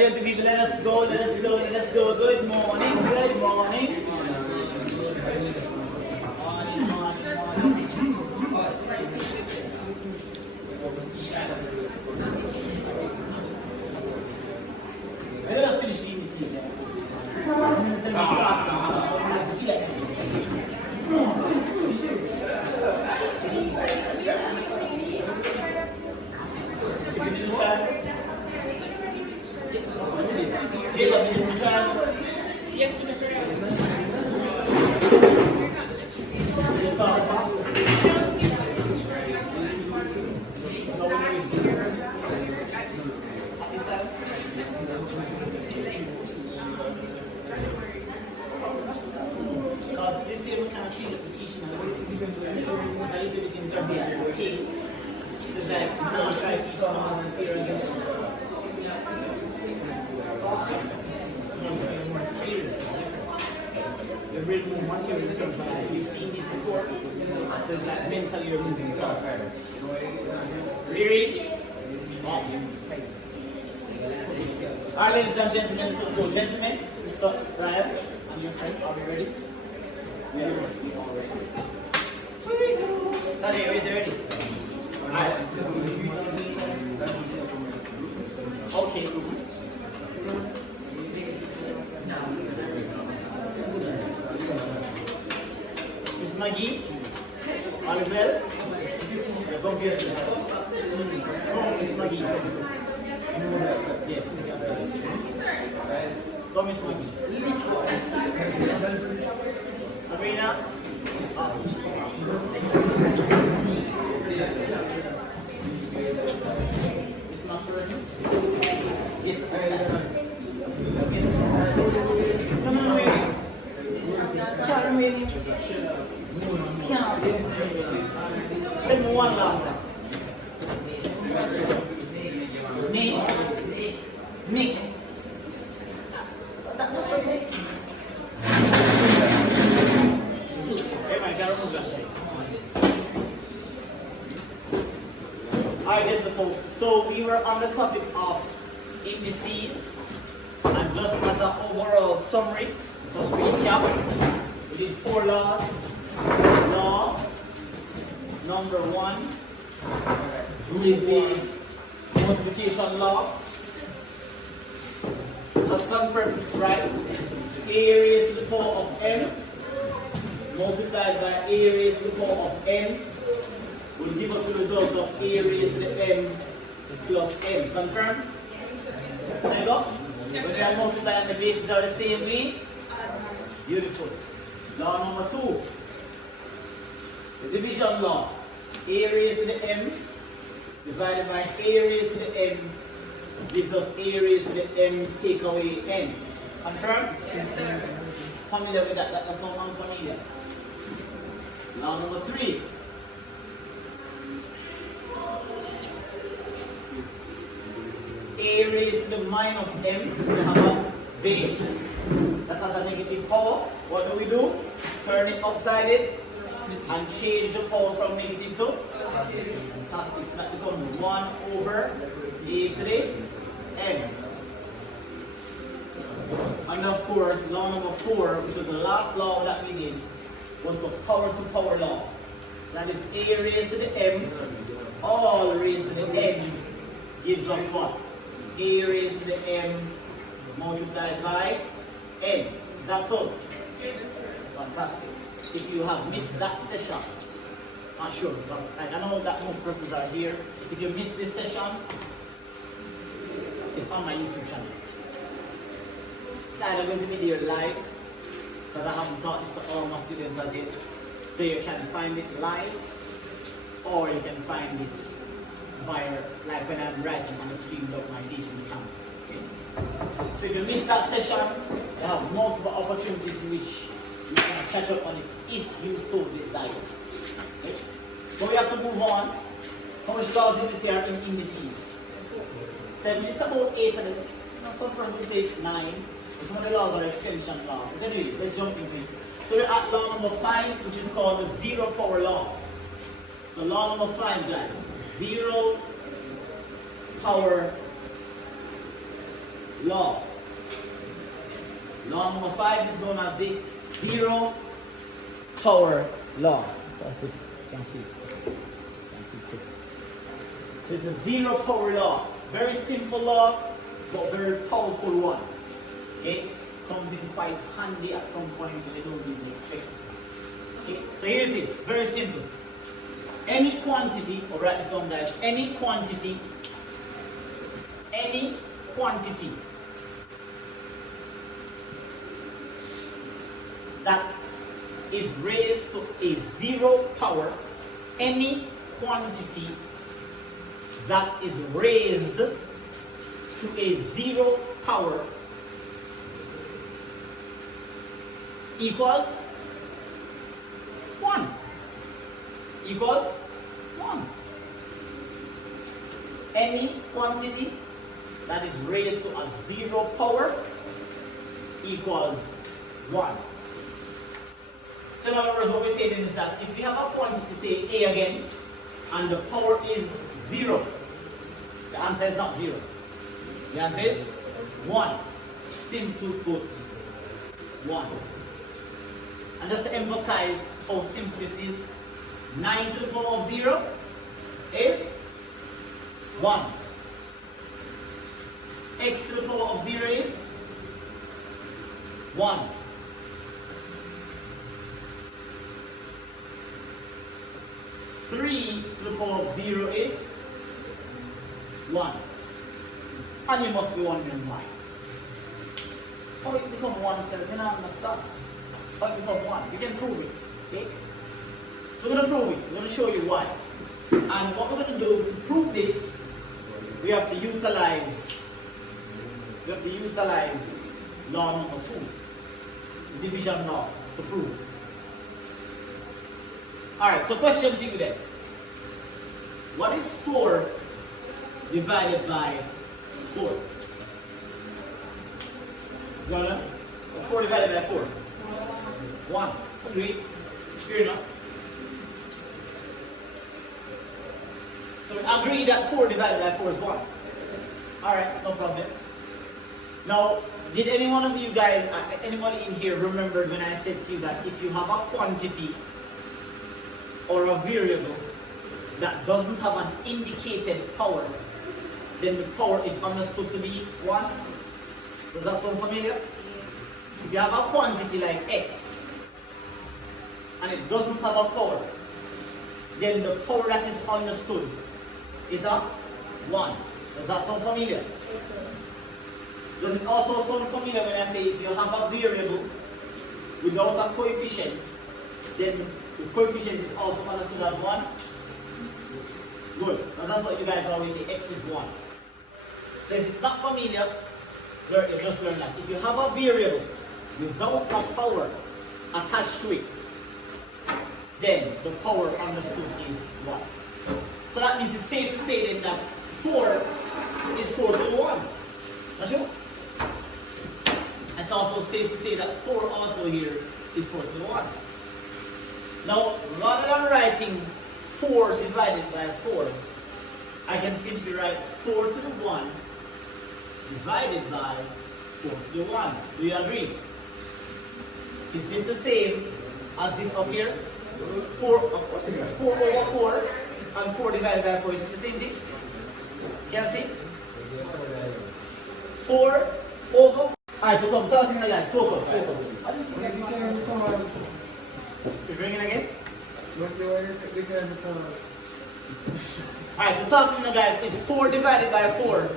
gentle people, let us go, let us go, let us go. Good morning, good morning. Let us finish the indices. This year we can't change the teaching a little bit in terms of the case. Just like don't try to teach someone and see her again. You're bringing more material in terms of like you've seen this before. So it's like mentally you're moving fast. Really? Alright, ladies and gentlemen, let's go. Gentlemen, Mr. Ryan and your friend, are we ready? We are ready. Tadeo, is it ready? Alright. Okay. Miss Maggie, all is well? Come here. Come, Miss Maggie. Yes, come, Miss Maggie. Sabrina. It's not first. Come on, wait. Can't really. Can't see. Tell me one last time. Nick. That was so Nick. Alright, gentlemen folks, so we were on the topic of indices, and just as an overall summary, just recap, we did 4 laws. Law number 1 is the multiplication law. Let's confirm it's right. A raised to the power of m multiplied by a raised to the power of n will give us the result of a raised to the m plus n. Confirm? So you go? When they are multiplied and the bases are the same way. Beautiful. Law number 2. The division law. A raised to the m divided by a raised to the n gives us a raised to the m take away n. Confirm? Yes, sir. Familiar with that? That's not unfamiliar. Law number 3. A raised to the minus m, we have a base that has a negative power. What do? Turn it upside it and change the power from negative to fantastic. So that becomes 1 over a to the m. And of course, law number 4, which was the last law that we did, was the power to power law. So that is a raised to the m, all raised to the n gives us what? A raised to the m multiplied by n. Is that so? Fantastic. If you have missed that session, not sure, because I know that most persons are here. If you missed this session, it's on my YouTube channel. It's either going to be there live, because I haven't taught this to all my students as yet. So you can find it live, or you can find it via, like when I'm writing on the screen without my face in the camera. Okay? So if you missed that session, you have multiple opportunities in which you can catch up on it if you so desire. Okay? But we have to move on. How much laws did we say are in indices? 7. It's about 8 of them. Some people say it's 9. But some of the laws are extension laws. But anyways, let's jump into it. So we're at law number 5, which is called the zero power law. So law number 5, guys. Zero power law. Law number 5 is known as the zero power law. So that's it. You can see it. So it's a zero power law. Very simple law, but very powerful one. Okay? Comes in quite handy at some points when you don't even expect it. Okay? So here it is. Very simple. Any quantity, or write this down guys, any quantity that is raised to a zero power, any quantity that is raised to a zero power equals 1. Equals 1. Any quantity that is raised to a zero power equals 1. So in other words, what we're saying is that if we have a quantity, say A again, and the power is 0, the answer is not 0. The answer is 1. Simple put, 1. And just to emphasize how simple this is, 9 to the power of 0 is 1. X to the power of 0 is 1. 3 to the power of 0 is 1. And you must be wondering why. How it become 1, sir? You don't understand. How it become 1? You can prove it. Okay? So we're going to prove it. We're going to show you why. And what we're going to do to prove this, we have to utilize law number 2, division law, to prove it. Alright, so question to you then. What is 4 divided by 4? What's 4 divided by 4? 1. Agree? Fair enough. So we agree that 4 divided by 4 is 1. Alright, no problem. Now, did any one of you guys, anybody in here remember when I said to you that if you have a quantity or a variable that doesn't have an indicated power, then the power is understood to be 1? Does that sound familiar? If you have a quantity like x and it doesn't have a power, then the power that is understood is a 1. Does that sound familiar? Does it also sound familiar when I say if you have a variable without a coefficient, then the coefficient is also understood as 1? Good. Now that's what you guys always say, x is 1. So if it's not familiar, just learn that. If you have a variable without a power attached to it, then the power understood is 1. So that means it's safe to say then that 4 is 4 to the 1. That's true? It's also safe to say that 4 also here is 4 to the 1. Now, rather than writing 4 divided by 4, I can simply write 4 to the 1 divided by 4 to the 1. Do you agree? Is this the same as this up here? 4, of course it is. 4 over 4 and 4 divided by 4 is the same thing? Can you see? 4 over 4. Alright, so come, talk to me guys. Focus. You're bringing again? Alright, so talk to me guys. Is 4 divided by 4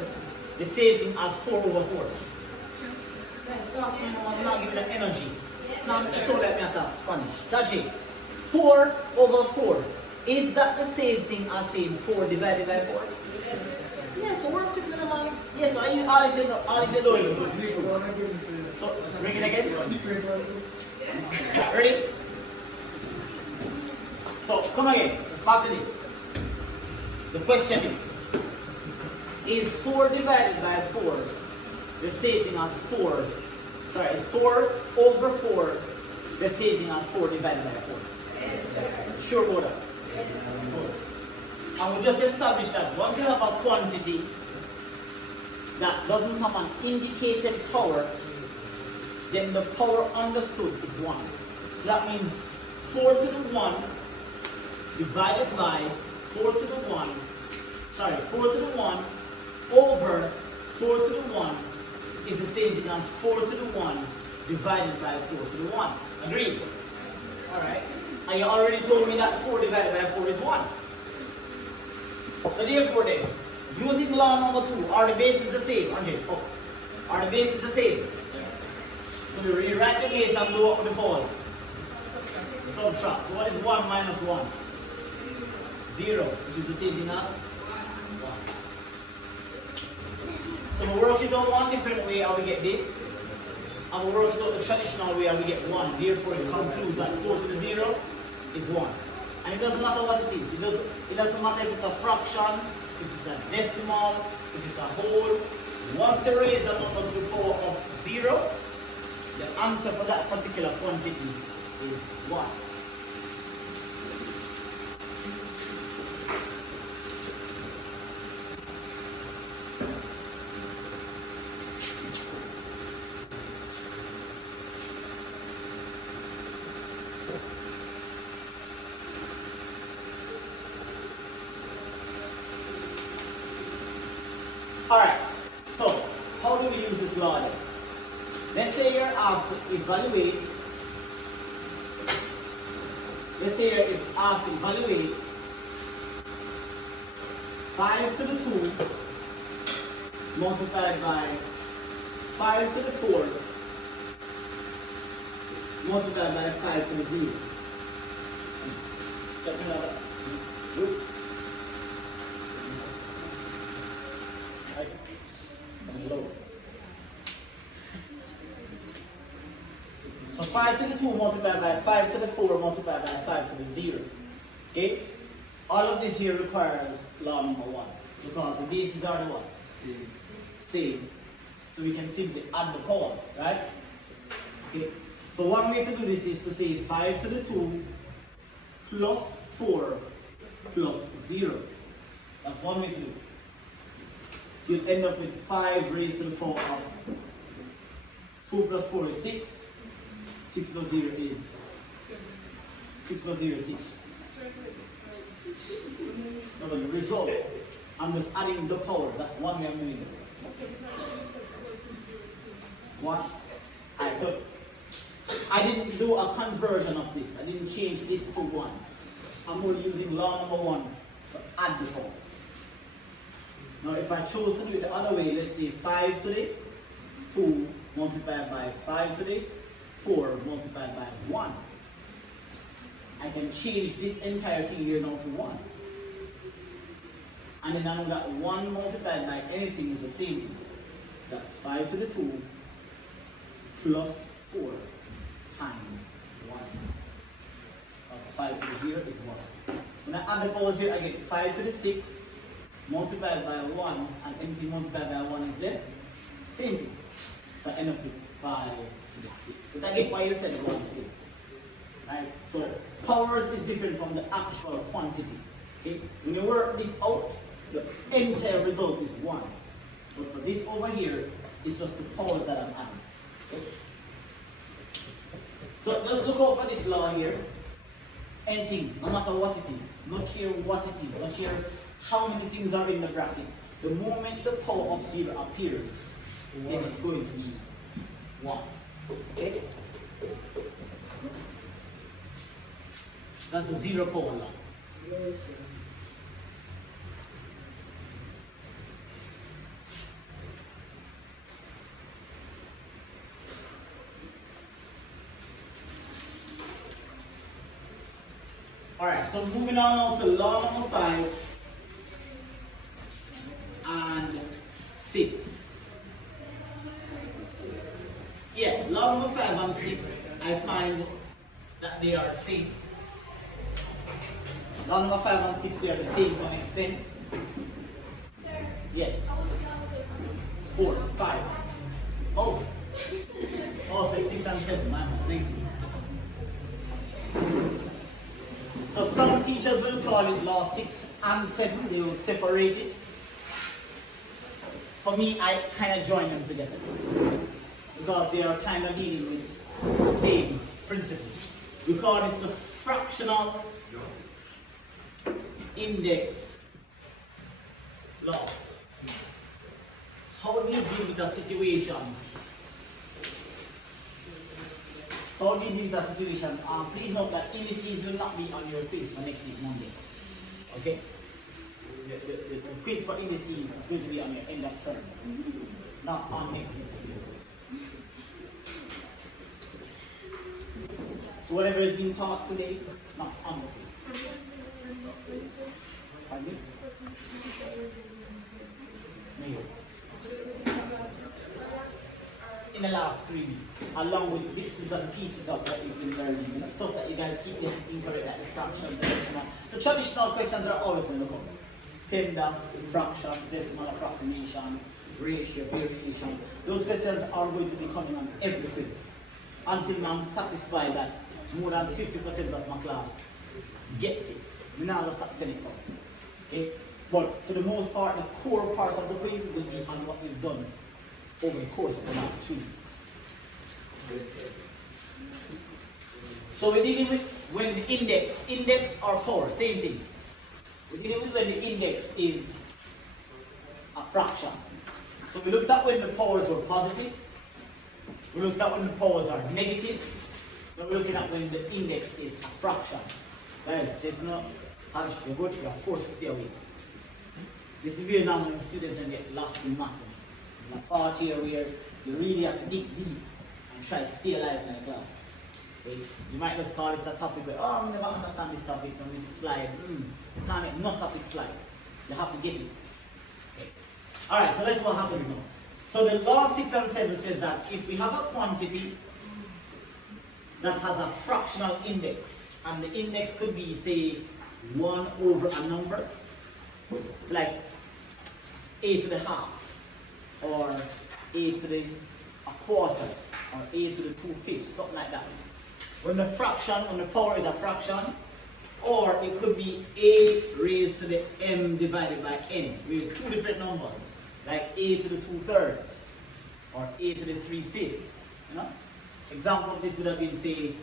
the same thing as 4 over 4? Guys, talk to me. I'm not giving that energy. Now, so let me talk Spanish. Taji, 4 over 4. Is that the same thing as saying 4 divided by 4? Yes, so work with me, man. Yes, so all if you know. So, let's bring it again. Ready? So, come again. Let's back to this. The question is 4 divided by 4 the same thing as 4? Sorry, is 4 over 4 the same thing as 4 divided by 4? Yes, sir. Sure about that? Yes, sir. And we just established that once you have a quantity that doesn't have an indicated power, then the power understood is 1. So that means 4 to the 1 divided by 4 to the 1, 4 to the 1 over 4 to the 1 is the same thing as 4 to the 1 divided by 4 to the 1. Agreed? Alright. And you already told me that 4 divided by 4 is 1. So therefore then, using law number 2, are the bases the same? Andre, are the bases the same? So we rewrite the base and blow up the powers. Subtract. So what is 1 minus 1? 0, which is the same thing as 1. So we work it out one different way and we get this. And we work it out the traditional way and we get 1. Therefore it concludes that 4 to the 0 is 1. And it doesn't matter what it is. It doesn't matter if it's a fraction, if it's a decimal, if it's a whole. Once you raise the number to the power of 0, the answer for that particular quantity is 1. Alright, so how do we use this law then? Let's say you're asked to evaluate, 5 to the 2 multiplied by 5 to the 4 multiplied by 5 to the 0. Good. So 5 to the 2 multiplied by 5 to the 4 multiplied by 5 to the 0. Okay? All of this here requires law number 1. Because the bases are the what? Same. So we can simply add the powers, right? Okay. So one way to do this is to say 5 to the 2 plus 4 plus 0. That's one way to do it. So you'll end up with 5 raised to the power of 2 plus 4 is 6. 6 plus 0 is 6 plus 0 is 6. No, but the result, I'm just adding the power. That's one way I'm doing it. What? Alright, so I didn't do a conversion of this. I didn't change this to 1. I'm only using law number 1 to add the powers. Now if I chose to do it the other way, let's say 5 to the 2 multiplied by 5 to the 4 multiplied by 1. I can change this entire thing here now to 1. And then I know that 1 multiplied by anything is the same thing. So that's 5 to the 2 plus 4 times 1. That's 5 to the 0 is 1. When I add the powers here, I get 5 to the 6 multiplied by 1, and anything multiplied by 1 is the same thing. So I end up with 5 to the 6. But I get why you said it was the same. Right? So powers is different from the actual quantity. Okay? When you work this out, the entire result is 1. But for this over here, it's just the powers that I'm adding. Okay? So let's look out for this law here. Anything, no matter what it is, not care what it is, not care how many things are in the bracket, the moment the power of 0 appears, then it's going to be 1. Okay? That's the 0 power law. Alright, so moving on now to law number 5 and 6. Yeah, law number 5 and 6, I find that they are the same. Law number 5 and 6, they are the same to an extent. Sir? Yes. How would you always 4, 5. Oh. Oh, so 6 and 7, my man. Thank you. So some teachers will call it law 6 and 7. They will separate it. for me, I kind of join them together because they are kind of dealing with the same principle. We call it the fractional index law. How do you deal with a situation? How do you deal with a situation? Please note that indices will not be on your quiz for next week, Monday. Okay? The quiz for indices is going to be on your end of term, not on next week's quiz. So whatever is being taught today, it's not on the quiz. Pardon me? Maybe. In the last 3 weeks, along with bits and pieces of what you've been learning, and stuff that you guys keep getting incorrect, like the fractions, the decimal. The traditional questions are always going to come. PEMDAS, fractions, decimal approximation, ratio, variation. Those questions are going to be coming on every quiz until I'm satisfied that more than 50% of my class gets it. We're not going to stop sending it out. Okay? But for the most part, the core part of the quiz will be on what we've done over the course of the last 2 weeks. So we're dealing with when the index or power, same thing. We're dealing with when the index is a fraction. So we looked at when the powers were positive. We looked at when the powers are negative. Now we're looking at when the index is a fraction. Guys, if not, you're going to be forced to stay away. This is where now when students get lost in math. In a part here where you really have to dig deep and try to stay alive in the class. Okay? You might just call it a topic where, oh, I never understand this topic from the slide. You can't make no topic slide. You have to get it. Okay. Alright, so let's see what happens now. So the law 6 and 7 says that if we have a quantity that has a fractional index, and the index could be, say, 1 over a number, it's like a to the half, or a to the a quarter, or a to the 2/5, something like that. When the power is a fraction, or it could be a raised to the m divided by n, with two different numbers, like a to the 2/3, or a to the 3/5. You know? Example of this would have been, say,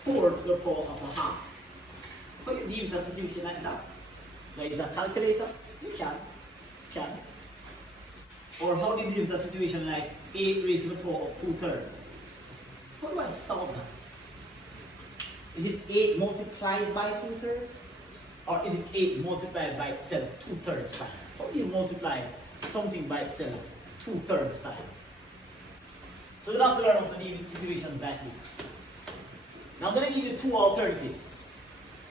4 to the power of a half. How do you deal with a situation like that? Like, is a calculator? You can. Or how do you deal with a situation like 8 raised to the power of 2/3? How do I solve that? Is it 8 multiplied by 2/3? Or is it 8 multiplied by itself 2/3 time? How do you multiply something by itself 2/3 time? So you have to learn how to deal with situations like this. Now I'm going to give you 2 alternatives.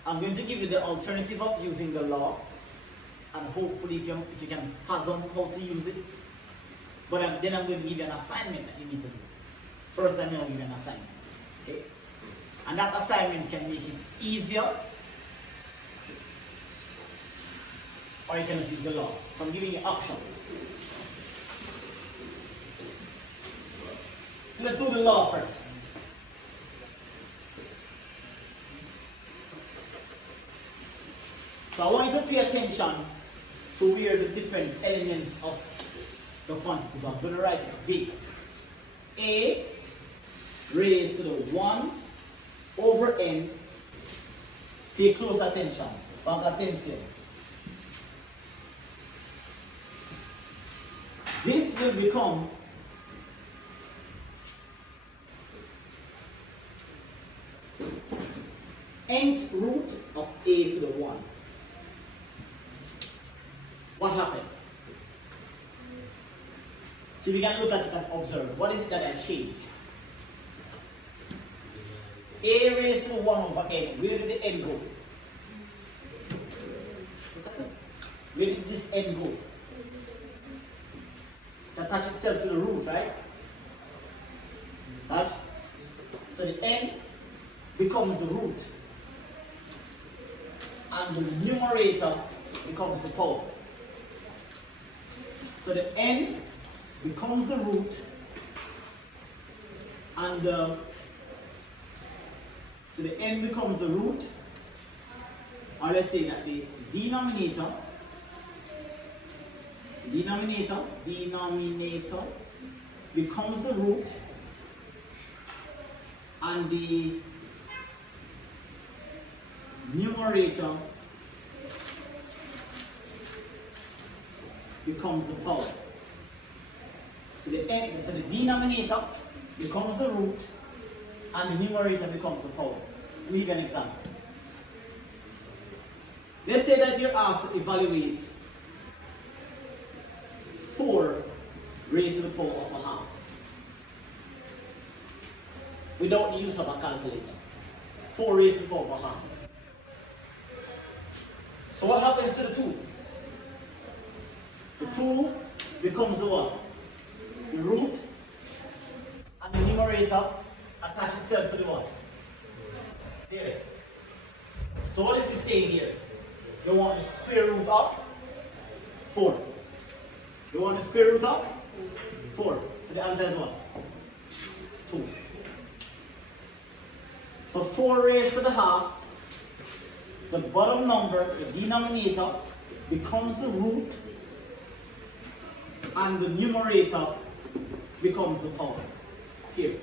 I'm going to give you the alternative of using the law, and hopefully if you can fathom how to use it. But then I'm going to give you an assignment that you need to do. First I'm going to give you an assignment. Okay? And that assignment can make it easier, or you can just use the law. So I'm giving you options. So let's do the law first. So I want you to pay attention to where the different elements of the quantity are. I'm going to write it big. A raised to the 1 over n. Pay close attention. Pag attention. This will become nth root of a to the 1. What happened? So we can look at it and observe. What is it that I changed? A raised to the 1 over n. Where did the n go? Look at it. Where did this n go? It attached itself to the root, right? That. So the n becomes the root. And the numerator becomes the power. So the n becomes the root, and so the n becomes the root, or let's say that the denominator denominator becomes the root, and the numerator becomes the power. So the denominator becomes the root, and the numerator becomes the power. Let me give you an example. Let's say that you're asked to evaluate 4 raised to the power of a half without the use of a calculator. 4 raised to the power of a half. So what happens to the 2? The 2 becomes the what? The root, and the numerator attaches itself to the what? Here. So what is this saying here? You want the square root of 4. You want the square root of 4. So the answer is what? 2. So 4 raised to the half, the bottom number, the denominator, becomes the root, and the numerator becomes the power. Here.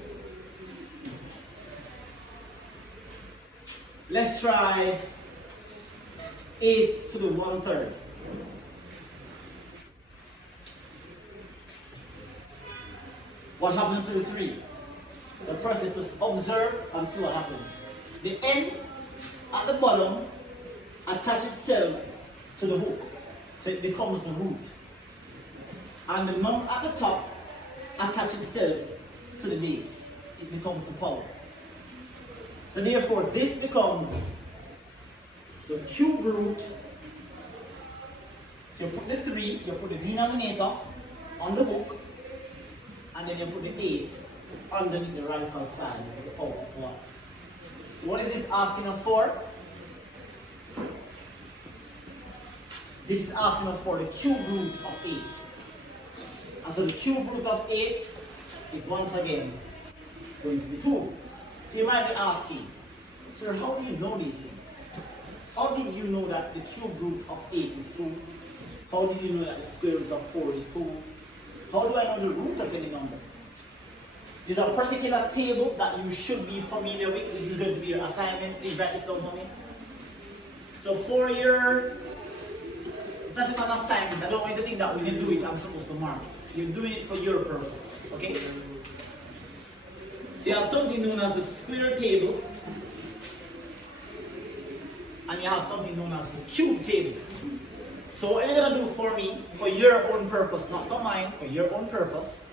Let's try 8 to the 1/3. What happens to the 3? The process is observe and see what happens. The n at the bottom attaches itself to the hook, so it becomes the root. And the number at the top attaches itself to the base, it becomes the power. So therefore this becomes the cube root. So you put the 3, you put the denominator on the hook, and then you put the 8 underneath the radical side of the power of 1. So what is this asking us for? This is asking us for the cube root of 8. And so the cube root of 8 is once again going to be 2. So you might be asking, sir, how do you know these things? How did you know that the cube root of 8 is 2? How did you know that the square root of 4 is 2? How do I know the root of any number? There's a particular table that you should be familiar with. This is going to be your assignment. Please write this down for me. So for your, it's not even an assignment. I don't want you to think that when you do it, I'm supposed to mark. You're doing it for your purpose. Okay? So you have something known as the square table, and you have something known as the cube table. So what you're going to do for me, for your own purpose, not for mine, for your own purpose,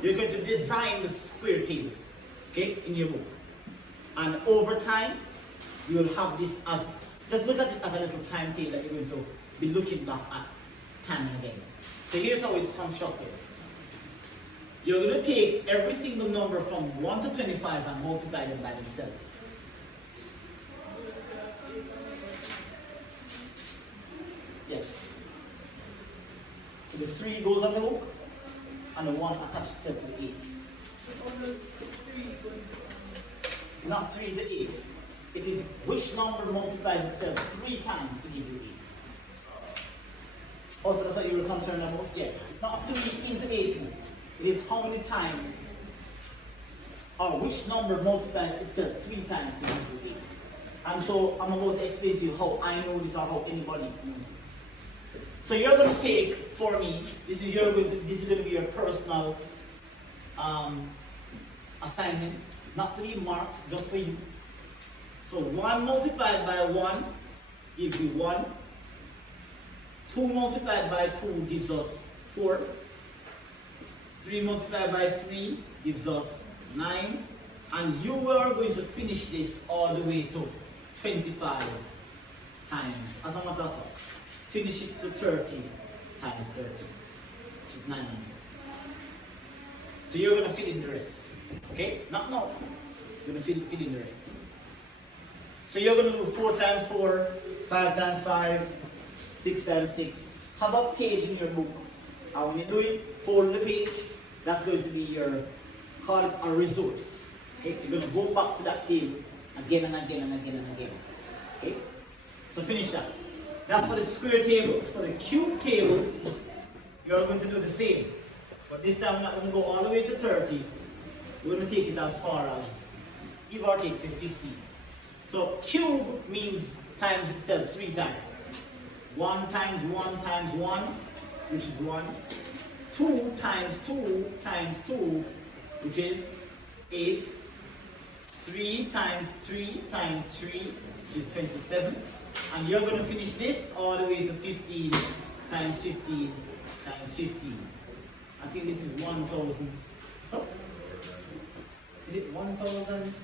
you're going to design the square table, okay, in your book. And over time, you will have this as, just look at it as a little timetable that you're going to be looking back at time and again. So here's how it's constructed. You're going to take every single number from 1 to 25 and multiply them by themselves. Yes. So the 3 goes on the hook, and the 1 attaches itself to the 8. Not 3 to 8. It is which number multiplies itself 3 times to give you 8. Also, that's what you were concerned about? Yeah. It's not 3 into 8. It is how many times, or which number multiplies itself 3 times to give you 8. And so I'm about to explain to you how I know this or how anybody knows this. So you're going to take, for me, this is going to be your personal assignment, not to be marked, just for you. So 1 multiplied by 1 gives you 1. 2 multiplied by 2 gives us 4. 3 multiplied by 3 gives us 9. And you are going to finish this all the way to 25 times. As a matter of fact, finish it to 30 times 30, which is 900. So you're going to fill in the rest. Okay? Not now. You're going to fill in the rest. So you're going to do 4 times 4, 5 times 5, 6 times 6. Have a page in your book. And when you do it, fold the page. That's going to be your, call it a resource. Okay? You're going to go back to that table again and again and again and again. Okay? So finish that. That's for the square table. For the cube table, you're going to do the same. But this time we're not going to go all the way to 30. We're going to take it as far as, give or take, say 15. So cube means times itself 3 times. 1 times 1 times 1, which is 1. 2 times 2 times 2, which is 8. 3 times 3 times 3, which is 27. And you're going to finish this all the way to 15 times 15 times 15. I think this is 1,000. So, is it 1,000?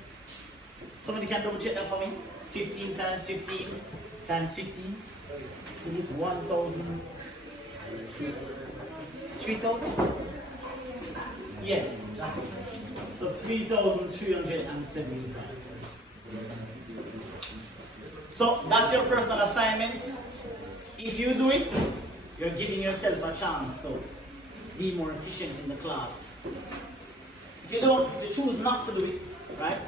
Somebody can double check that for me? 15 times 15 times 15. I think it's 1,000. 3,000? Yes, that's it. So 3,375. So that's your personal assignment. If you do it, you're giving yourself a chance to be more efficient in the class. If you don't, if you choose not to do it, right?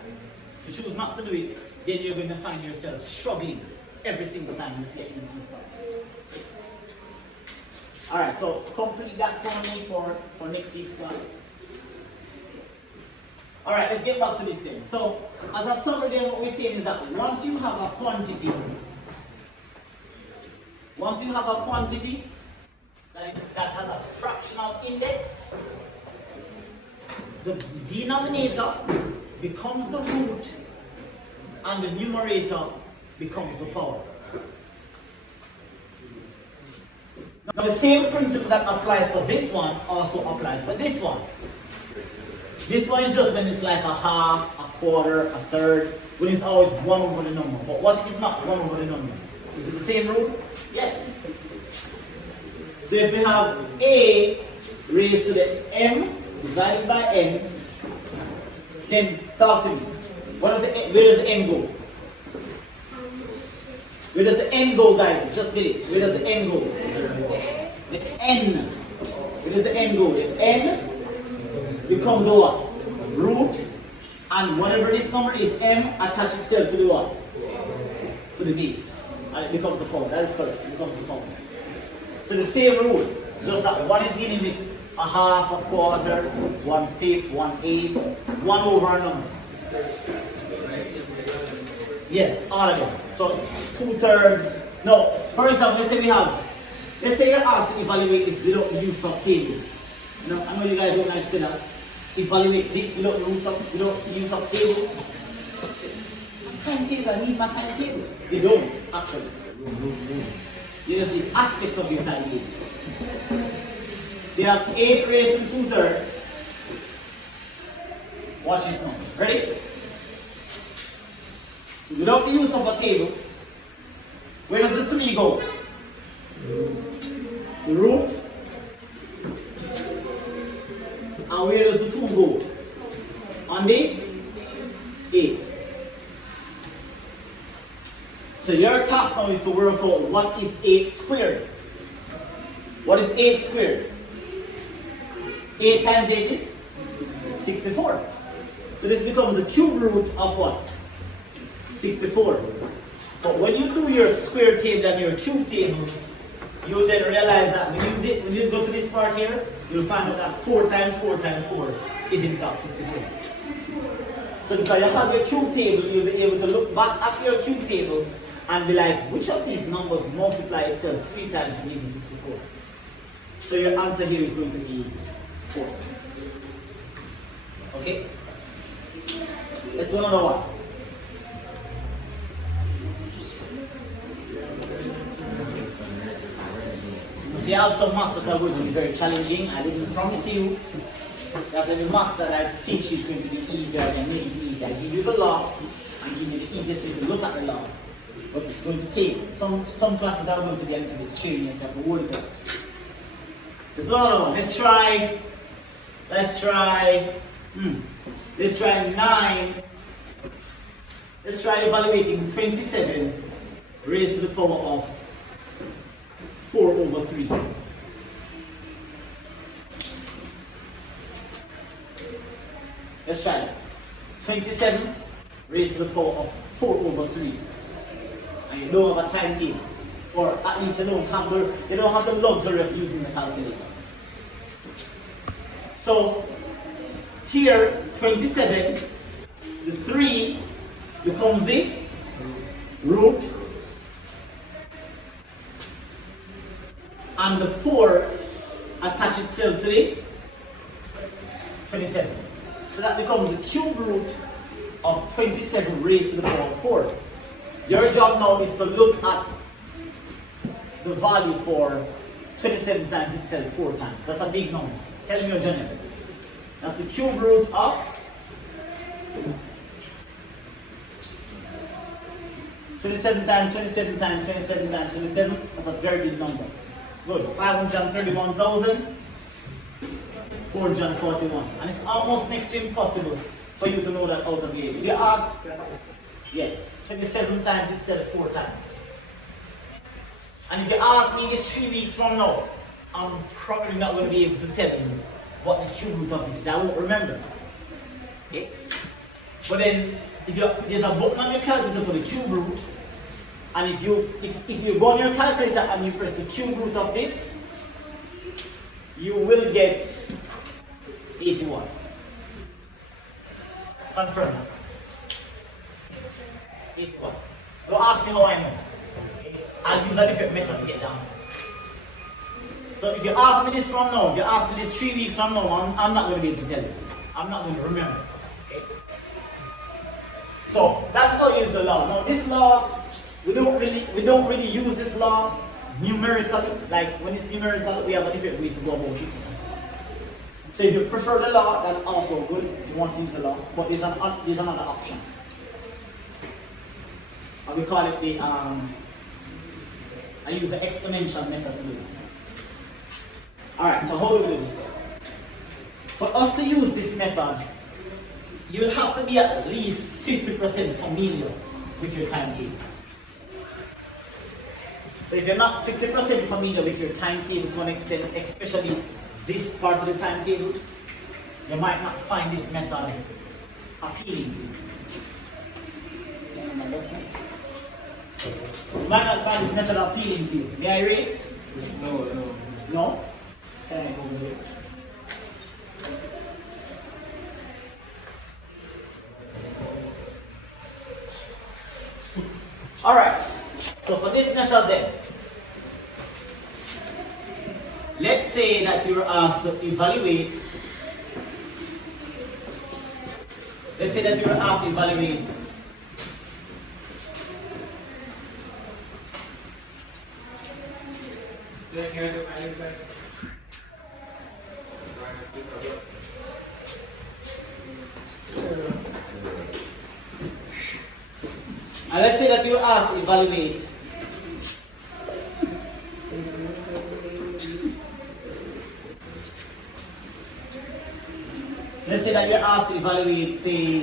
If you choose not to do it, then you're going to find yourself struggling every single time you see an instance part. Alright, so complete that for me for next week's class. Alright, let's get back to this then. So, as a summary then, what we're saying is that once you have a quantity that has a fractional index, the denominator becomes the root and the numerator becomes the power. Now the same principle that applies for this one also applies for this one. This one is just when it's like a half, a quarter, a third, when it's always 1 over the number. But what if it's not 1 over the number? Is it the same rule? Yes. So if we have a raised to the m divided by n, then talk to me. Where does the n go? Where does the n go, guys? You just did it. Where does the n go? It's n. Where does the n go? The n becomes the what? Root. And whatever this number is, m attach itself to the what? To the base. And it becomes the power. That is correct. It becomes the power. So the same rule. It's just that one is dealing with a half, a quarter, 1/5, 1/8, 1 over a number. Yes, all of them. So 2/3. No, for example, let's say you're asked to evaluate this without the use of tables. You know, I know you guys don't like to say that. Evaluate this without the use of tables. Timetable, I need my timetable. You don't, actually. You just need aspects of your timetable. So you have 8 raised to 2/3. Watch this now. Ready? So without the use of a table, where does the 3 go? The root. And where does the 2 go? On the 8. So your task now is to work out what is 8 squared. What is 8 squared? 8 times 8 is 64. So this becomes the cube root of what? 64. But when you do your square table and your cube table, you then realize that when you go to this part here, you'll find out that 4 times 4 times 4 is in fact 64. So because you have your cube table, you'll be able to look back at your cube table and be like, which of these numbers multiply itself 3 times to give me 64? So your answer here is going to be 4. Okay? Let's do another one. See, I have some maths that are going to be very challenging. I didn't promise you that the math that I teach is going to be easier and make it easier. I give you the law and give you the easiest way to look at the law. But it's going to take, some classes are going to be a little bit strenuous, so you have to hold it out. There's another one. Let's try 9. Let's try evaluating 27 raised to the power of 4 over 3. Let's try it. 27 raised to the power of 4 over 3. And you don't have a timetable. Or at least you don't have the luxury of using the calculator. So here, 27, the 3 becomes the root, and the 4 attach itself to the 27. So that becomes the cube root of 27 raised to the power of 4. Your job now is to look at the value for 27 times itself 4 times. That's a big number. Help me, Jennifer. That's the cube root of 27 times 27 times 27 times 27. That's a very big number. Good. 531,441. And it's almost next to impossible for you to know that out of here. If you ask, yes, 27 times itself 4 times. And if you ask me this 3 weeks from now, I'm probably not going to be able to tell you what the cube root of this is. I won't remember. Okay? But then, if there's a button on your calculator for the cube root, and if you go on your calculator and you press the cube root of this, you will get 81. Confirm that. 81. Don't ask me how I know. Okay? I'll use a different method to get the answer. So if you ask me this from now, if you ask me this 3 weeks from now, I'm not going to be able to tell you. I'm not going to remember. Okay? So that's how you use the law. Now this law, we don't really use this law numerically. Like when it's numerical, we have a different way to go about it. So if you prefer the law, that's also good if you want to use the law. But there's another option. And we call it the I use the exponential method to do it. Alright, so how do we do this? For us to use this method, you'll have to be at least 50% familiar with your timetable. So if you're not 50% familiar with your timetable to an extent, especially this part of the timetable, you might not find this method appealing to you. You might not find this method appealing to you. May I erase? No. No? Can I go over here? Alright, so for this method then, let's say that you were asked to evaluate, let's say that you were asked to evaluate say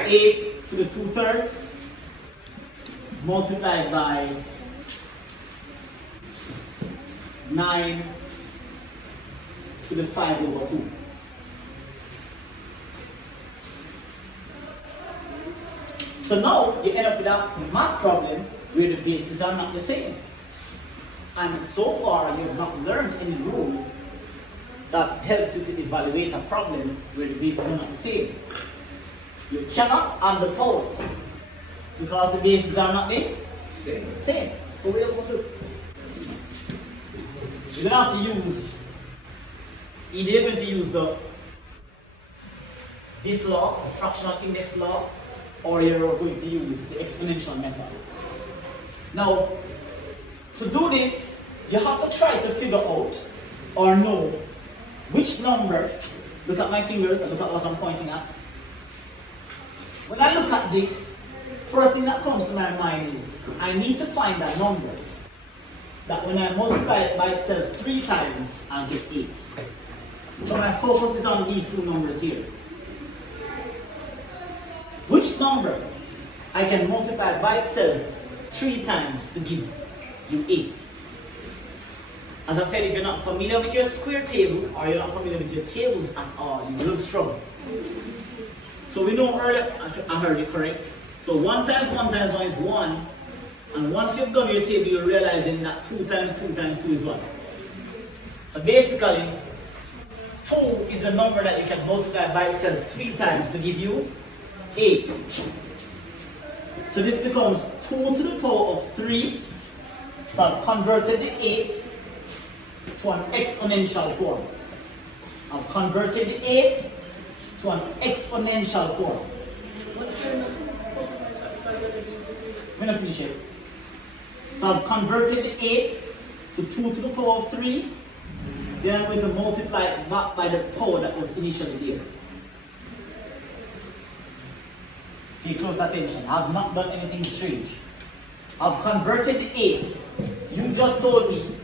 8 to the 2/3 multiplied by 9 to the 5/2. So now you end up with a math problem where the bases are not the same. And so far you have not learned any rule that helps you to evaluate a problem where the bases are not the same. You cannot add the powers because the bases are not the same. So what are you going to do? You're going to have to use, either you're going to use this law, the fractional index law, or you're going to use the exponential method. Now, to do this, you have to try to figure out or know which number, look at my fingers and look at what I'm pointing at. When I look at this, first thing that comes to my mind is I need to find a number that when I multiply it by itself 3 times, I'll get 8. So my focus is on these 2 numbers here. Which number I can multiply by itself 3 times to give you 8? As I said, if you're not familiar with your square table or you're not familiar with your tables at all, you will struggle. So we know earlier, I heard you correct. So 1 times 1 times 1 is 1. And once you've done your table, you're realizing that 2 times 2 times 2 is what? So basically, 2 is a number that you can multiply by itself 3 times to give you 8. So this becomes 2 to the power of 3. So I've converted the 8 to an exponential form. I've converted the 8 to an exponential form. I'm going to finish it. So I've converted the 8 to 2 to the power of 3. Then I'm going to multiply it back by the power that was initially there. Pay close attention. I've not done anything strange. I've converted the 8. You just told me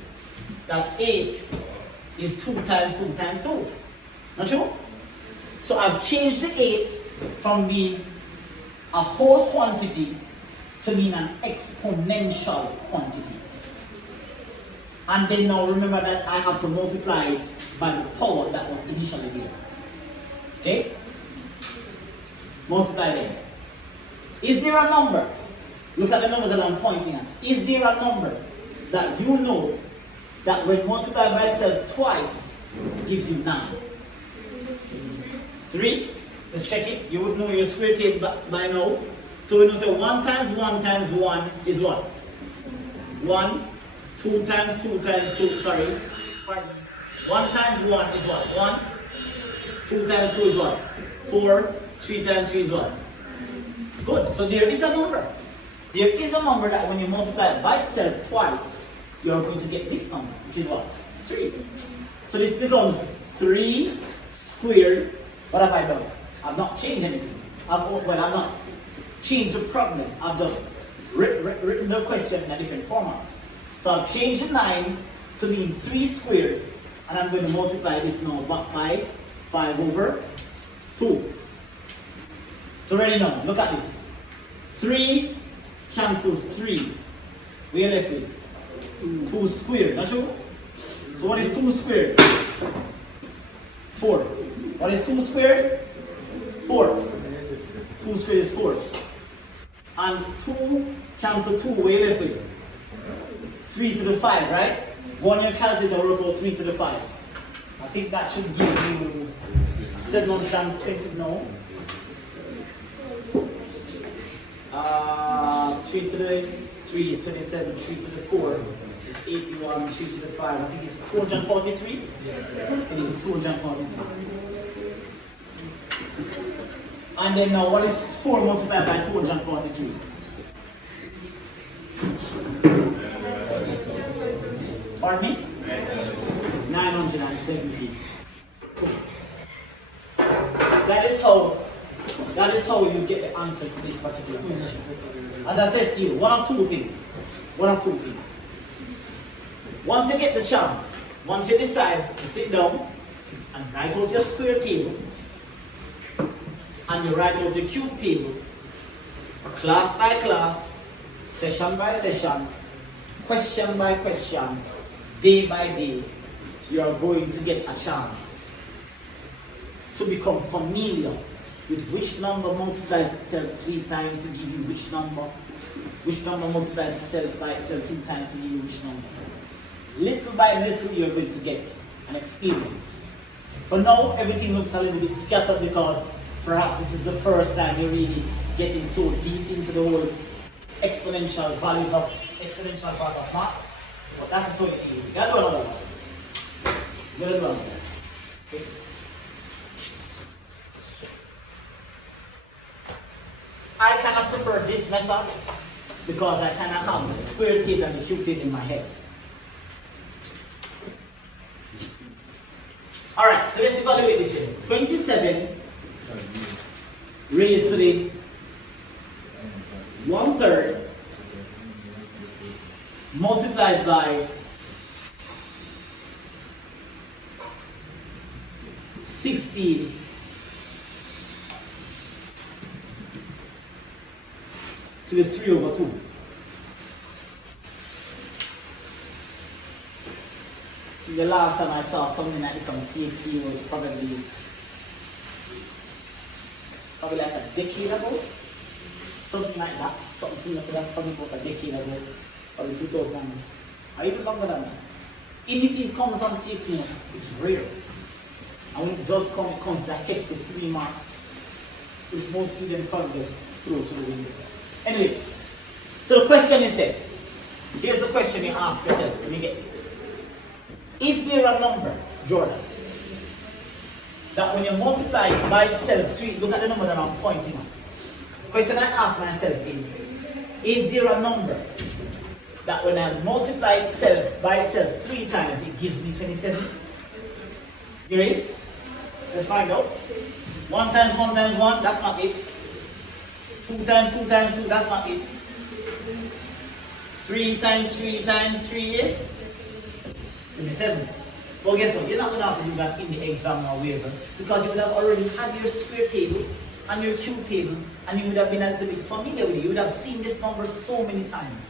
that 8 is 2 times 2 times 2. Not true? So I've changed the 8 from being a whole quantity to mean an exponential quantity. And then now remember that I have to multiply it by the power that was initially there. Okay? Multiply them. Is there a number? Look at the numbers that I'm pointing at. Is there a number that you know that when multiplied by itself twice gives you 9? 3? Let's check it. You would know your square table by now. So when you say 1 times 1 times 1 is what? 1. 2 times 2 times 2, sorry. Pardon. 1 times 1 is what? 1. 2 times 2 is what? 4. 3 times 3 is what? Good. So there is a number. There is a number that when you multiply it by itself twice, you are going to get this number, which is what? 3. So this becomes 3 squared. What have I done? I've not changed anything. I've not changed the problem. I've just written the question in a different format. So I've changed the 9 to mean 3 squared, and I'm going to multiply this now back by 5 over 2. So ready now, look at this. 3 cancels 3. We are left with 2 squared, not true? So what is 2 squared? 4. What is 2 squared? 4. 2 squared is 4. And 2 cancel 2, we are left with 3 to the 5, right? Go on your calculator, work out 3 to the 5. I think that should give you 720 now. 3 to the 3 is 27, 3 to the 4 is 81, 3 to the 5, I think it's 243? Yes, sir. It is 243. And then now what is 4 multiplied by 243? Pardon me? 970. That is how you get the answer to this particular question. As I said to you, one of two things. Once you get the chance, once you decide to sit down and write out your square table, and you write out your cube table, class by class, session by session, question by question, day by day, you are going to get a chance to become familiar with which number multiplies itself 3 times to give you which number multiplies itself by itself 2 times to give you which number. Little by little, you're going to get an experience. For now, everything looks a little bit scattered because perhaps this is the first time you're really getting so deep into the whole exponential values of math. But that's the sort of thing. You gotta do another one. Okay. I kind of prefer this method because I kind of have the square table and the cube table in my head. Alright, so let's evaluate this here. 27 raised to the 1/3 multiplied by 16 to the 3/2. The last time I saw something like this on CXC was probably like a decade ago. Something like that. Something similar to that, probably about a decade ago. Probably 2000, or even longer than that. Indices comes on CXC, it's rare. And when it does come, it comes like hefty 3 marks, which most students probably just throw to the window. Anyways, so the question is there. Here's the question you ask yourself when you get this. Is there a number, Jordan, that when you multiply it by itself, 3, look at the number that I'm pointing at. The question I ask myself is there a number that when I multiply itself by itself 3 times, it gives me 27? There is? Let's find out. 1 times 1 times 1, that's not it. 2 times 2 times 2, that's not it. 3 times 3 times 3 is 27. Well, guess what? You're not going to have to do that in the exam or wherever, because you would have already had your square table and your cube table, and you would have been a little bit familiar with it. You would have seen this number so many times.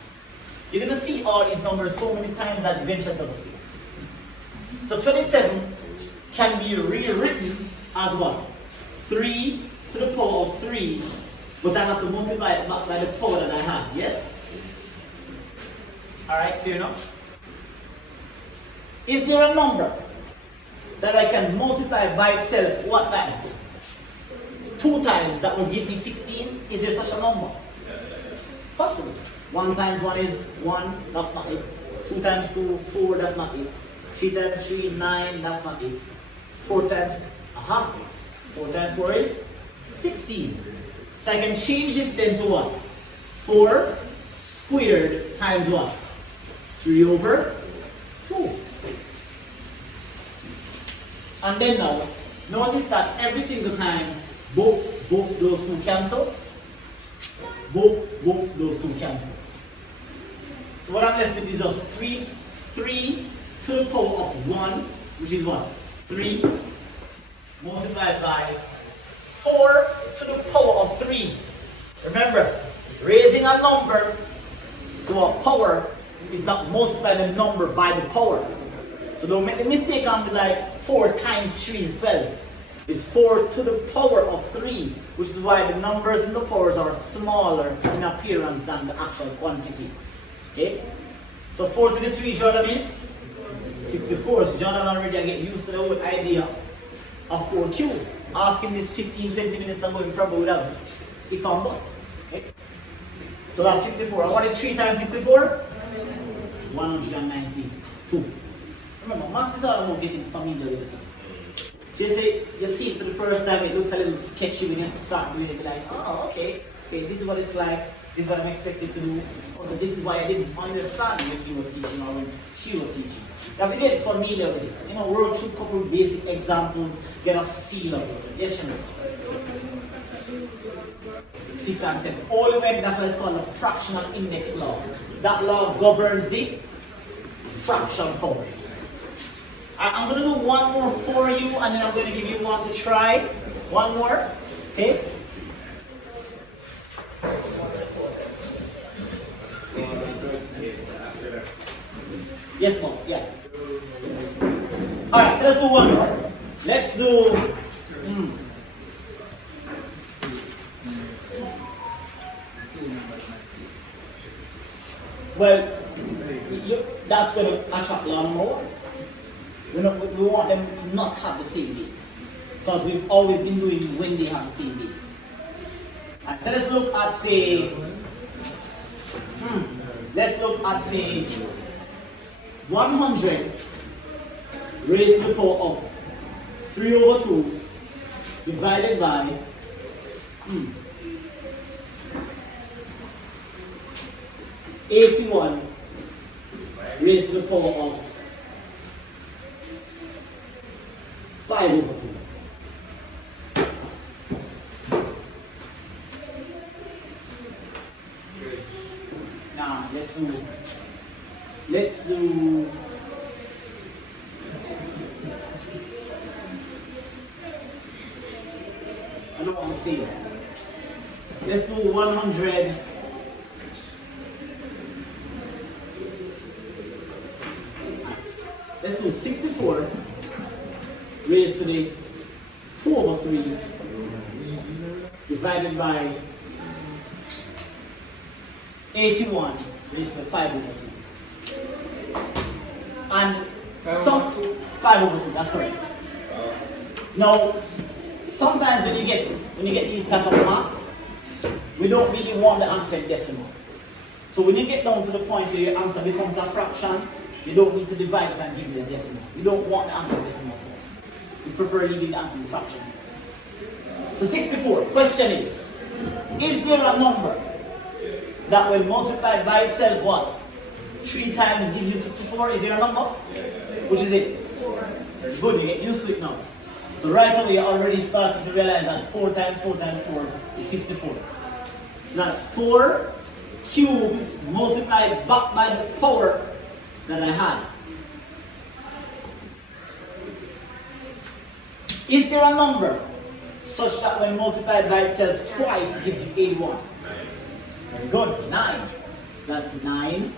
You're going to see all these numbers so many times that eventually double stick. So 27 can be rewritten as what? 3 to the power of 3, but I have to multiply it back by the power that I have, yes? Alright, fair enough? Is there a number that I can multiply by itself what times? 2 times that will give me 16? Is there such a number? Possible. 1 times 1 is 1, that's not it. 2 times 2, 4, that's not it. 3 times 3, 9, that's not it. 4 times, 4 times 4 is 16. So I can change this then to what? 4 squared times what? 3 over 2. And then now, notice that every single time, both those 2 cancel. Both those 2 cancel. So what I'm left with is just 3 to the power of 1, which is what? 3 multiplied by 4 to the power of 3. Remember, raising a number to a power is not multiplying the number by the power. So don't make the mistake and be like 4 times 3 is 12. It's 4 to the power of 3, which is why the numbers in the powers are smaller in appearance than the actual quantity. Okay? So 4 to the 3, Jordan, is 64. So Jordan already get used to the whole idea of 4 cubed. Asking this 15-20 minutes ago, you probably would have if I'm done. Okay? So that's 64. And what is 3 times 64? 192. Remember, maths is all about getting familiar with it. So you see it for the first time, it looks a little sketchy when you start doing it. You're like, oh, okay, this is what it's like, this is what I'm expected to do. Also, this is why I didn't understand when he was teaching or when she was teaching. Now we get familiar with it. You know, work through a couple of basic examples, get a feel of it. Yes, Shanice? 6 and 7. All the way, that's why it's called the fractional index law. That law governs the fraction powers. I'm going to do one more for you, and then I'm going to give you one to try. One more, okay? Yes, Mom, yeah. Alright, so let's do one more. Let's do... Well, that's going to attract a lot more. We want them to not have the same base, because we've always been doing when they have the same base. Right, so let's look at say, say 100 raised to the power of 3 over 2 divided by 81 raised to the power of 5 over 2. Now let's do I don't want to say that. Let's do 100. Let's do 64 raised to the 2 over 3 divided by 81 raised to the 5 over 2. And Some 5 over 2, that's correct. Now, sometimes when you get these type of math, we don't really want the answer in decimal. So when you get down to the point where your answer becomes a fraction, you don't need to divide it and give me a decimal. You don't want the answer in decimal form. You prefer leaving the answer in fraction. So 64, question is there a number that when multiplied by itself, what? 3 times gives you 64, is there a number? Yes. Which is it? 4. Good, you get used to it now. So right away you're already starting to realize that 4 times 4 times 4 is 64. So that's 4 cubes multiplied back by the power that I had. Is there a number such that when multiplied by itself twice gives you 81? Very good, 9. So that's 9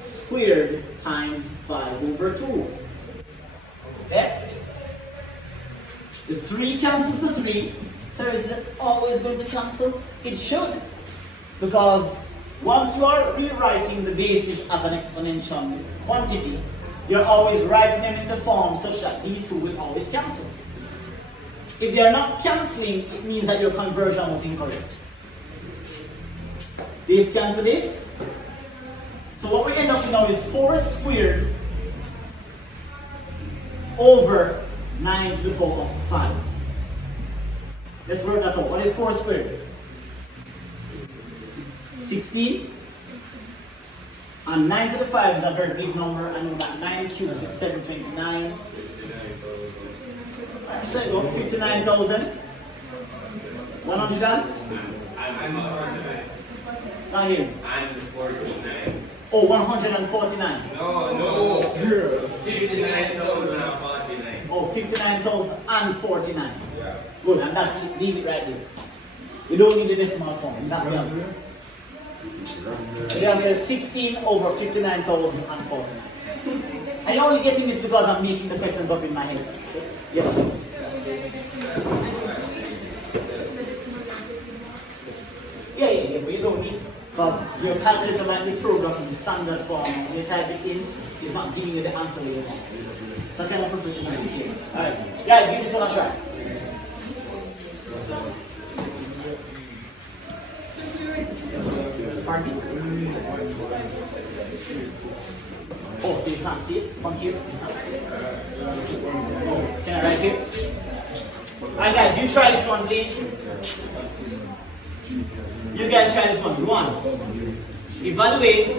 squared times 5 over 2. Okay? The 3 cancels the 3. So is it always going to cancel? It should. Because once you are rewriting the basis as an exponential quantity, you're always writing them in the form such that these 2 will always cancel. If they are not cancelling, it means that your conversion was incorrect. This cancel this. So what we end up with now is 4 squared over 9 to the power of 5. Let's work that out. What is 4 squared? 16. And 9 to the 5 is a very big number. I know that 9 cubes is 729. So go 59,000. 100 and? I'm 49. Not here. I'm 49. Oh, 149. No. 59,049. Oh, 59,049. Yeah. Good, and that's leave it right there. We don't need the decimal form. That's the answer. The answer is 16 over 59,049. And you're only getting this because I'm making the questions up in my head. Yes, please. Yeah, but you don't need to. Because your calculator might be programmed in standard form. When you type it in, it's not giving you the answer you want. So I kind of prefer to manage here. Alright, guys, give this one a try. Pardon me? Oh, so you can't see it from here? You can't see it? Oh, can I write here? Alright guys, you try this one please. You guys try this one. 1. Evaluate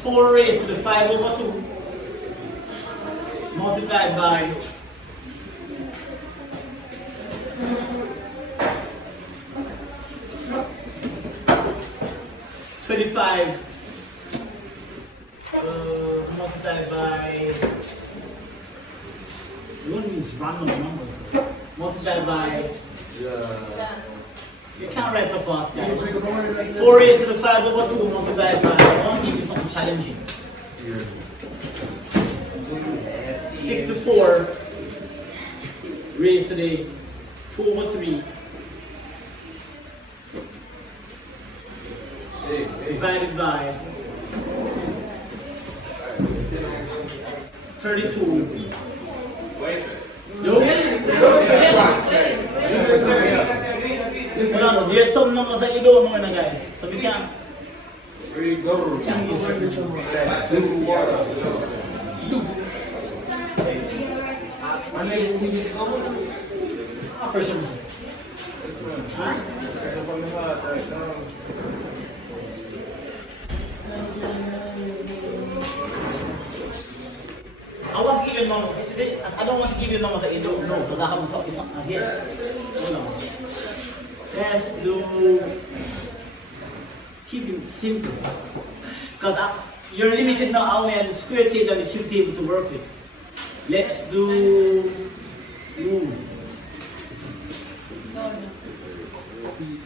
4 raised to the 5 over 2 multiplied by 25 multiplied by, you want to use random numbers, multiplied by, you can't write so fast guys. 4 raised to the 5 over 2 multiplied by, I want to give you something challenging. 64 raised to the 2 over 3 divided by 32. No? There's some numbers that you don't know, guys. So we can't. Where you go? For some reason. I want to give you numbers. I don't want to give you numbers that you don't know because I haven't taught you something yet. Hold on. Let's do. Keep it simple. Because you're limited now only on the square table and the cube table to work with. Let's do.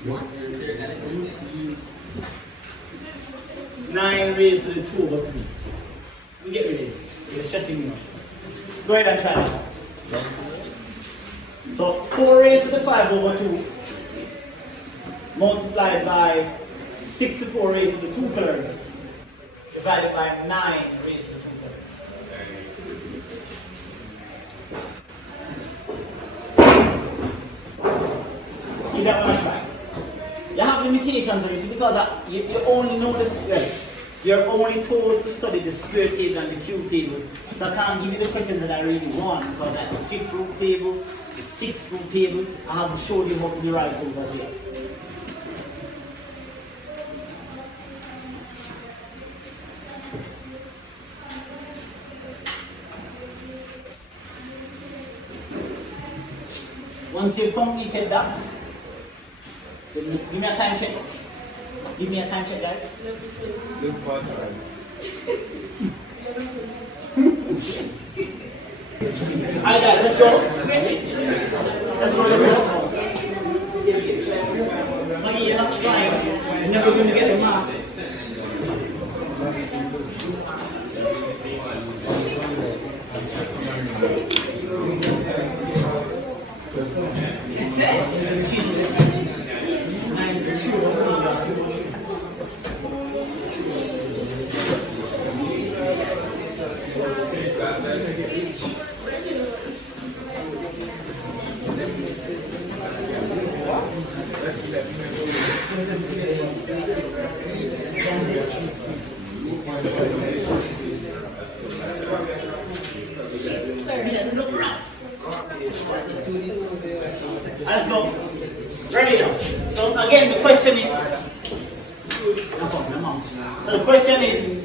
What? 9 raised to the 2 over 3. We get rid of it. It's stressing me out. Go ahead and try that. So 4 raised to the 5 over 2 multiplied by 64 raised to the 2/3 divided by 9 raised to the 2/3. Give that one a try. You have limitations on this because you only know the square. You're only told to study the square table and the cube table. So I can't give you the questions that I really want because like the 5th root table, the 6th root table, I haven't showed you how to derive those as yet. Once you've completed that, then give me a time check. Give me a time check, guys. Alright guys, let's go. Let's go. Maggie, you're not trying. You're never going to get the mark. Let's go. Ready now. So again, the question is. So the question is,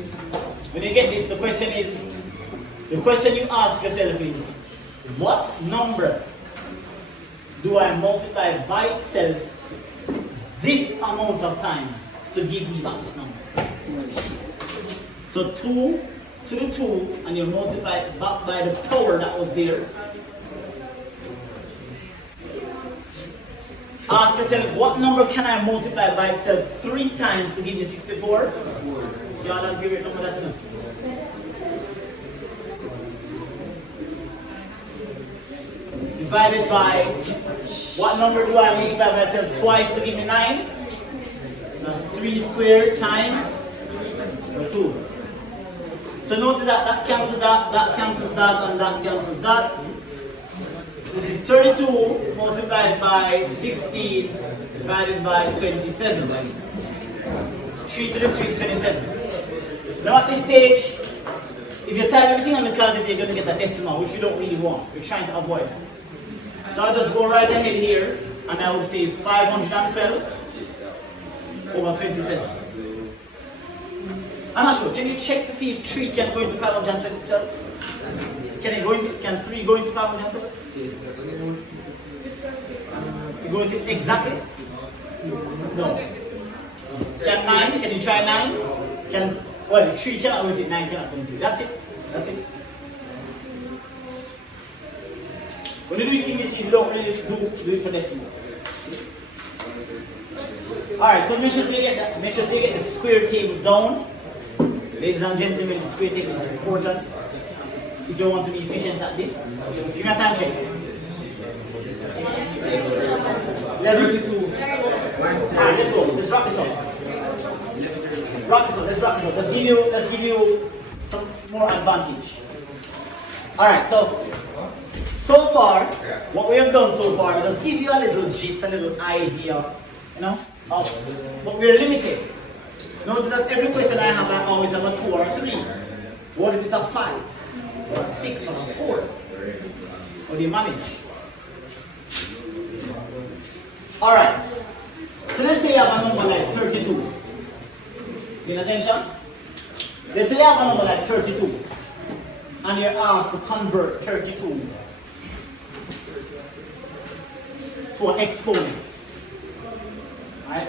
when you get this, the question you ask yourself is, what number do I multiply by itself this amount of times to give me back this number? So 2 to the 2, and you multiply it back by the power that was there. Ask yourself, what number can I multiply by itself 3 times to give you 64? Y'all have favorite number that's enough. Divided by, what number do I multiply by itself twice to give me 9? That's 3 squared times 2. So notice that cancels that cancels that, and that cancels that. This is 32 multiplied by 16 divided by 27. 3 to the 3 is 27. Now at this stage, if you type everything on the calculator, you're going to get a decimal, which we don't really want. We're trying to avoid that. So I'll just go right ahead here, and I would say 512 over 27. I'm not sure. Can you check to see if 3 can go into 512? Can 3 go into 512? You go into exactly? No. Can 9? Can you try 9? Well, 3 cannot go into it, 9 cannot go into it. That's it. That's it. When you do it in this, you don't really do it for decimals. Alright, so make sure you get that. Make sure you get the square table down. Ladies and gentlemen, the square table is important if you want to be efficient at this. Give me a time check. 11 to 2. Alright, let's go. Let's wrap this up. Let's wrap this up. Let's give you some more advantage. Alright, so far, what we have done so far is just give you a little gist, a little idea, but we're limited. Notice that every question I have, I always have a 2 or a 3. What if it's a 5, or a 6, or a 4? How do you manage? Alright, so let's say you have a number like 32. Paying attention? Let's say you have a number like 32, and you're asked to convert 32 to an exponent. Right?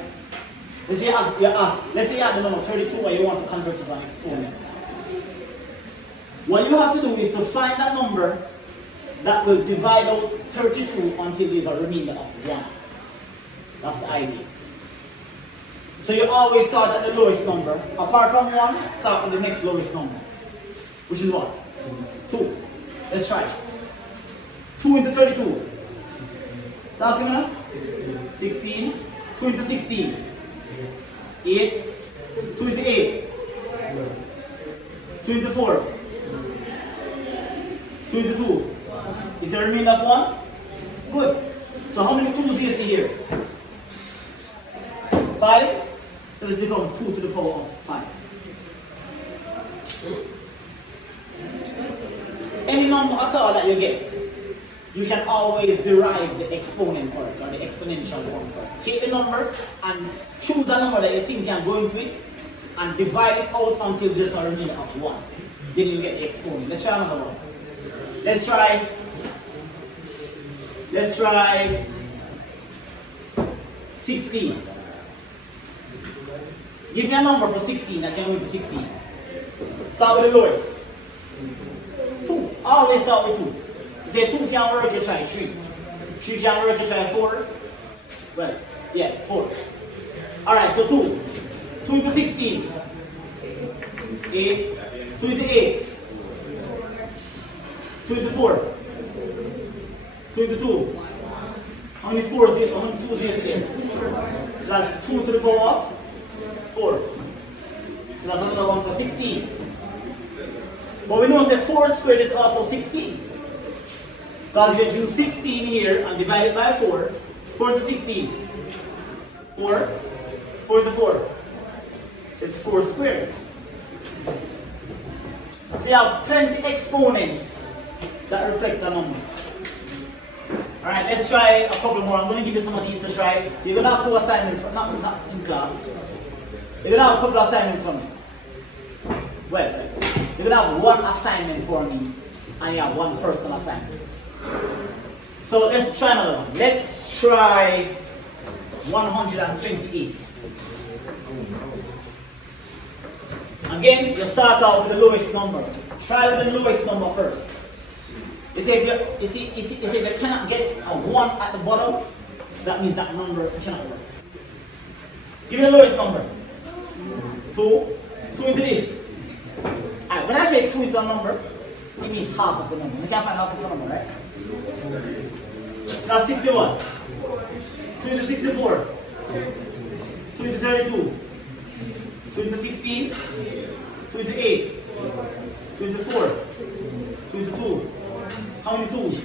Let's say you have the number 32 and you want to convert it to an exponent. What you have to do is to find a number that will divide out 32 until there is a remainder of 1. That's the idea. So you always start at the lowest number. Apart from 1, start with the next lowest number. Which is what? 2. Let's try. 2 into 32. Talk to me now. 16. 2 into 16. 8. 2 into 8. 2 into 4. 2 into 2. Is there a remainder of 1? Good. So how many 2's do you see here? 5. So this becomes 2 to the power of 5. Any number at all that you get, you can always derive the exponent for it, or the exponential form for it. Take the number and choose a number that you think can go into it and divide it out until just a remainder of 1. Then you get the exponent. Let's try another one. Let's try 16. Give me a number for 16 that can go into 16. Start with the lowest. 2. Always start with 2. You say 2 can't work, you try 3. 3 can't work, you try 4. Well, yeah, 4. Alright, so 2. 2 into 16. 8. 2 into 8. 2 into 4. 2 into 2. How many 4's here? How many 2's here today? So that's 2 to the power of 4. So that's another one for 16. But we know that 4 squared is also 16. Because if you do 16 here and divide it by 4, 4 to 16. 4, 4 to 4. So it's 4 squared. So you have plenty exponents that reflect a number. Alright, let's try a couple more. I'm going to give you some of these to try. So you're going to have 2 assignments, but not in class. You're going to have a couple of assignments for me. Well, you're going to have 1 assignment for me, and you have 1 personal assignment. So let's try another one. Let's try 128. Again, you start out with the lowest number. Try with the lowest number first. You see, if you cannot get a 1 at the bottom, that means that number cannot work. Give me the lowest number. 2. 2 into this. Alright, when I say 2 into a number, it means half of the number. We can't find half of the number, right? So that's 61. 2 into 64. 2 into 32. 2 into 16. 2 into 8. 2 into 4. 2 into 2. How many 2's?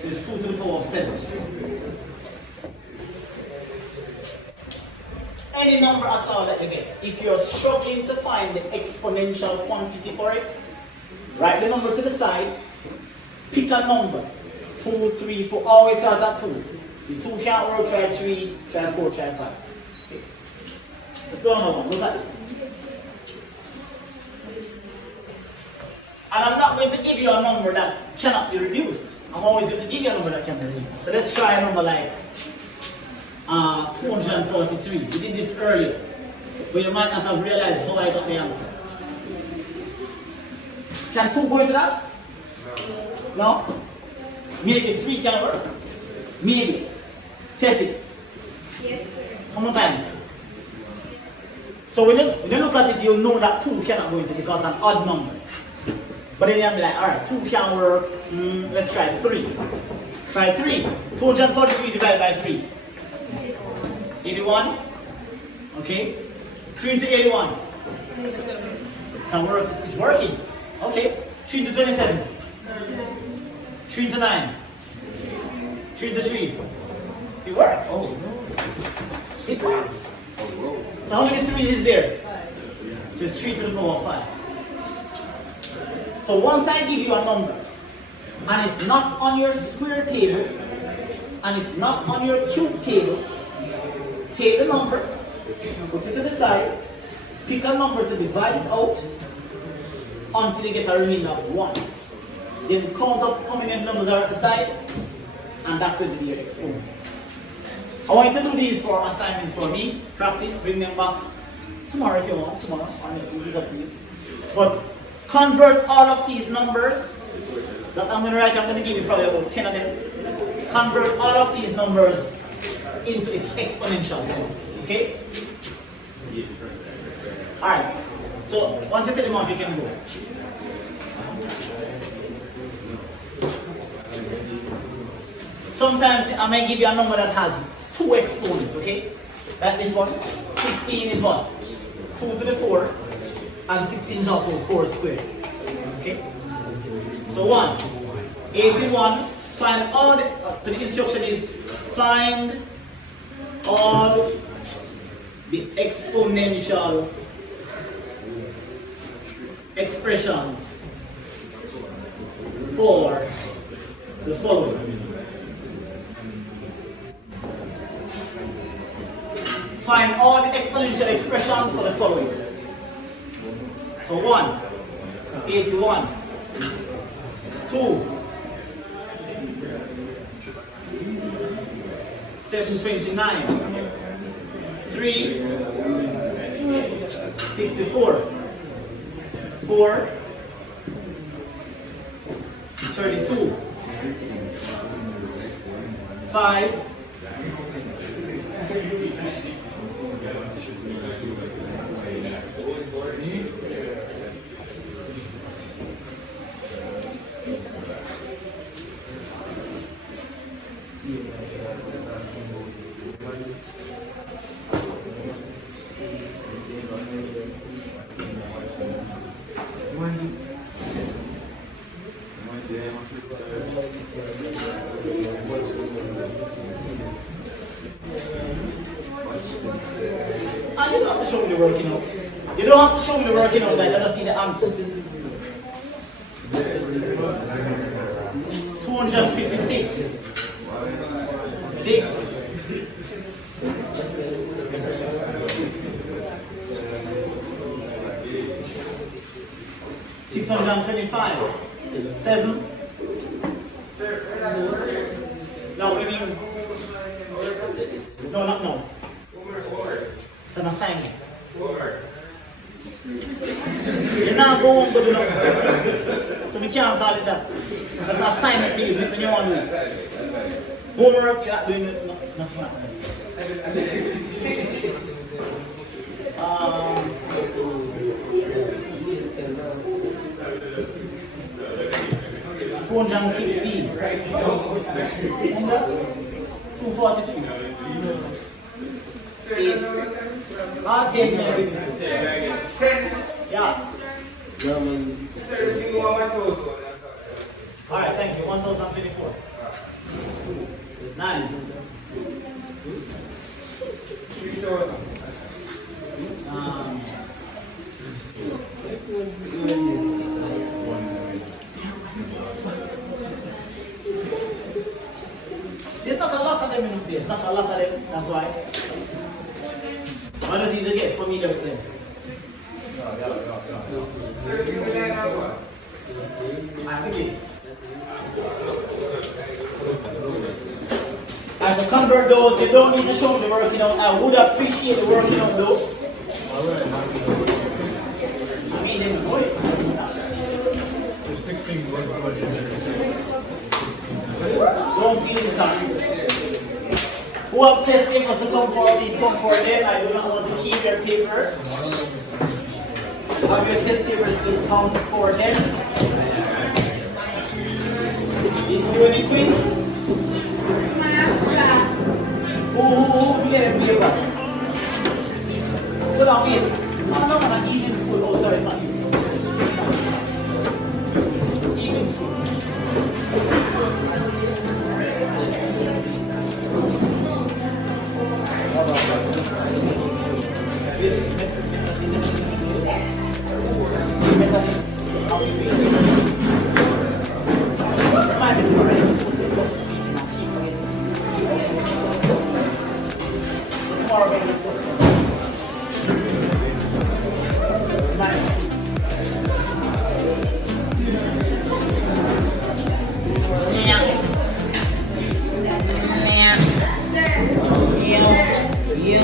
So it's 2 to the power of 7. Any number at all that you get, if you're struggling to find the exponential quantity for it, write the number to the side, pick a number. 2, 3, 4, always start at 2. If 2 can't work, try 3, try 4, try 5. Okay. Let's go another one. Look at this. And I'm not going to give you a number that cannot be reduced. I'm always going to give you a number that can be reduced. So let's try a number like 243. We did this earlier, but you might not have realized how I got the answer. Can 2 go into that? No? Maybe 3 can work? Maybe. Test it. Yes, sir. How many times? So when you look at it, you'll know that 2 cannot go into it because it's an odd number. But then you'll be like, alright, 2 can work. Let's try 3. Try 3. 243 divided by 3. 81. Okay. 3 into 81. Can work. It's working. Okay. 3 into 27. 3 into 9. 3 into 3. It works. Oh no. It works. So how many 3's is there? So it's 3 to the power of 5. So once I give you a number, and it's not on your square table, and it's not on your cube table, take the number, put it to the side, pick a number to divide it out until you get a remainder of 1. Then count up how many numbers are at the side, and that's going to be your exponent. I want you to do these for assignment for me. Practice, bring them back tomorrow if you want, tomorrow or next week, it's up to you. But convert all of these numbers that I'm going to write. I'm going to give you probably about 10 of them. Convert all of these numbers into its exponential form. Okay? Alright. So once you take them off, you can go. Sometimes I may give you a number that has 2 exponents, okay? Like this one. 16 is what? 2 to the 4. And 16 is also 4 squared. Okay? So 1. 81. Find all the, so the instruction is find all the exponential expressions for the following. Find all the exponential expressions for the following. So 1, 81, 2, 729, 3, 64, 4, 32, 5, you don't have to show me the working out. You don't have to show me the working out, guys. I just need the answer. 256. 6. 625. 7. No, I mean, no, not no. It's an assignment. You're not going good enough. So we can't call it that. That's an assignment to you when you want to do it. Homework, you're not doing it. Nothing happening. 216. 242. 8. 10 maybe. 10. Yeah. Alright, thank you. 1024. 9. 'There's not a lot of them in place. Not a lot of them. That's why. One of these to get familiar with them. As a convert those, you don't need to show me the working out. I would appreciate the working out though. I mean, they would know it. There's 16 words. Don't feel sorry. Who have test papers to come for, please come for them. I do not want to keep your papers. Have your test papers, please come for them. Did you do any quiz? Who get a paper? Put on wait. No, I'm evening school. Oh, sorry, not evening. Evening school. You.